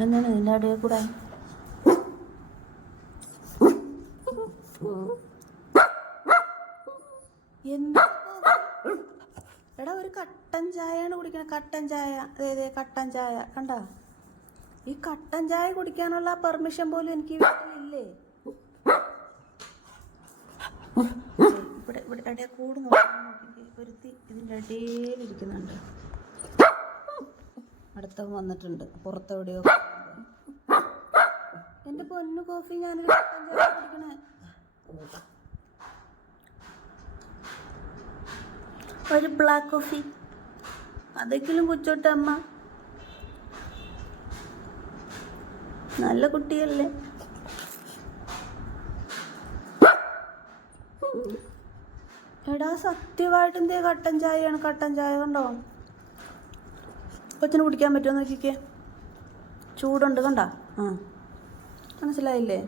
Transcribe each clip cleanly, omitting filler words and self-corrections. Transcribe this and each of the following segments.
എന്താണ് ഇതിൻ്റെ അടിയിൽ കൂടെ? എന്താ എടാ, ഒരു കട്ടൻ ചായയാണ് കുടിക്കണ. കട്ടൻ ചായ, അതെ കട്ടൻ ചായ കണ്ട. ഈ കട്ടൻ ചായ കുടിക്കാനുള്ള പെർമിഷൻ പോലും എനിക്ക് വീട്ടിലില്ലേ. ഇവിടെ ഇവിടെ ഇടയിൽ കൂട് നോക്കി ഒരുത്തി ഇതിൻ്റെ ഇടയിലിരിക്കുന്നുണ്ട്. അടുത്തവൻ വന്നിട്ടുണ്ട് പുറത്തെവിടെയോ. എൻ്റെ പൊന്നു കോഫി, ഞാനൊരു കട്ടൻ ചായ കുടിക്കണേ. ഒരു ബ്ലാക്ക് കോഫി അതെങ്കിലും കുച്ചോട്ടെ അമ്മ. നല്ല കുട്ടിയല്ലേ. എടാ സത്യമായിട്ട് എന്തേ കട്ടൻ ചായയാണ്. കട്ടൻ ചായ കണ്ടോ? കൊച്ചിന് കുടിക്കാൻ പറ്റുമോ നോക്കിക്കേ. ചൂടുണ്ട് കണ്ട. ആ മനസ്സിലായില്ലേ?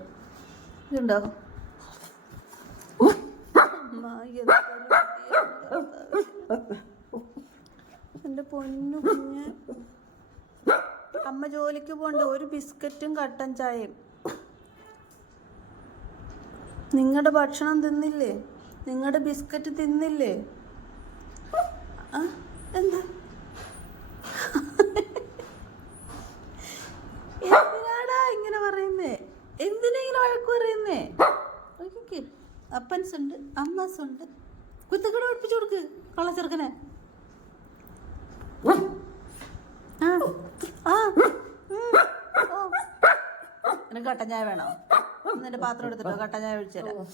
ഇതുണ്ടോ? എൻ്റെ പൊന്നു കുഞ്ഞ്, അമ്മ ജോലിക്ക് പോണ്ട്. ഒരു ബിസ്ക്കറ്റും കട്ടൻ ചായയും. നിങ്ങളുടെ ഭക്ഷണം തിന്നില്ലേ? നിങ്ങളുടെ ബിസ്ക്കറ്റ് തിന്നില്ലേ? ആ എന്താ എന്തിനാടാ ഇങ്ങനെ പറയുന്നേ? എന്തിനാ ഇങ്ങനെ വഴക്ക് പറയുന്നേ? അപ്പൻസ് ഉണ്ട്, അമ്മാസ് ഉണ്ട്. കുത്തക്കട പഠിപ്പിച്ചു കൊടുക്ക് കള്ളച്ചെറുക്കനെ. നിനക്ക് കട്ടൻ ചായ വേണോ? നിന്റെ പാത്രം എടുത്തിട്ടോ, കട്ടൻ ചായ ഒഴിച്ചു തരാം.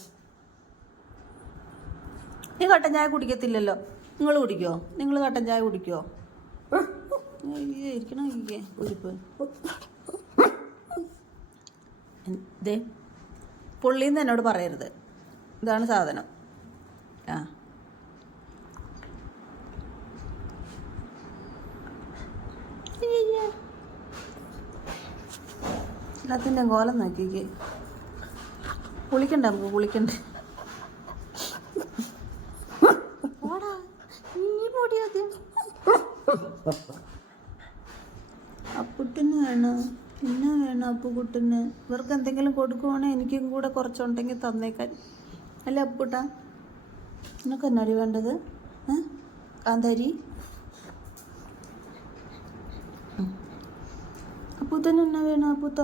നീ കട്ടൻ ചായ കുടിക്കത്തില്ലല്ലോ. നിങ്ങൾ കുടിക്കോ? നിങ്ങൾ കട്ടൻ ചായ കുടിക്കോ? ഇരിക്കണം ഉരിപ്പ്. ദേ പുള്ളിന്ന് എന്നോട് പറയരുത്. ഇതാണ് സാധനം. ആ എല്ലാത്തിൻ്റെ കോലം നോക്കിക്കേ. കുളിക്കണ്ട നമുക്ക്, കുളിക്കണ്ടേ? അപ്പുട്ടിന് വേണം, പിന്നെ വേണം അപ്പുകുട്ടിന്. ഇവർക്ക് എന്തെങ്കിലും കൊടുക്കുവാണെങ്കിൽ എനിക്കും കൂടെ കുറച്ചുണ്ടെങ്കിൽ തന്നേക്കാൻ. അല്ല അപ്പുട്ടാ, നിനക്ക് എന്നാടി വേണ്ടത്? കാന്താരി അപ്പൂത്തന് എന്നാ വേണം? അപ്പൂത്ത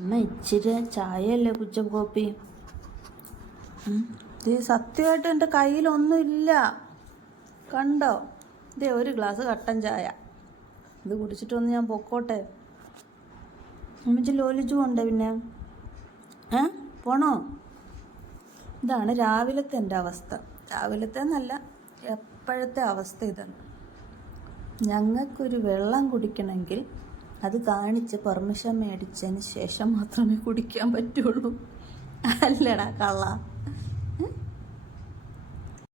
അമ്മ ഇച്ചിരി ചായയല്ലേ പുച്ചം കോപ്പി. ഇത് സത്യമായിട്ട് എൻ്റെ കയ്യിലൊന്നുമില്ല കണ്ടോ? ഇതേ ഒരു ഗ്ലാസ് കട്ടൻ ചായ. ഇത് കുടിച്ചിട്ടൊന്ന് ഞാൻ പൊക്കോട്ടെ. അമ്മച്ചി ലോലിച്ചു പോണ്ടേ പിന്നെ? പോണോ? ഇതാണ് രാവിലത്തെ എൻ്റെ അവസ്ഥ. രാവിലത്തെ എന്നല്ല, എപ്പോഴത്തെ അവസ്ഥ ഇതാണ്. ഞങ്ങൾക്കൊരു വെള്ളം കുടിക്കണമെങ്കിൽ അത് കാണിച്ച് പെർമിഷൻ മേടിച്ചതിന് ശേഷം മാത്രമേ കുടിക്കാൻ പറ്റുള്ളൂ. അല്ലടാ കള്ള.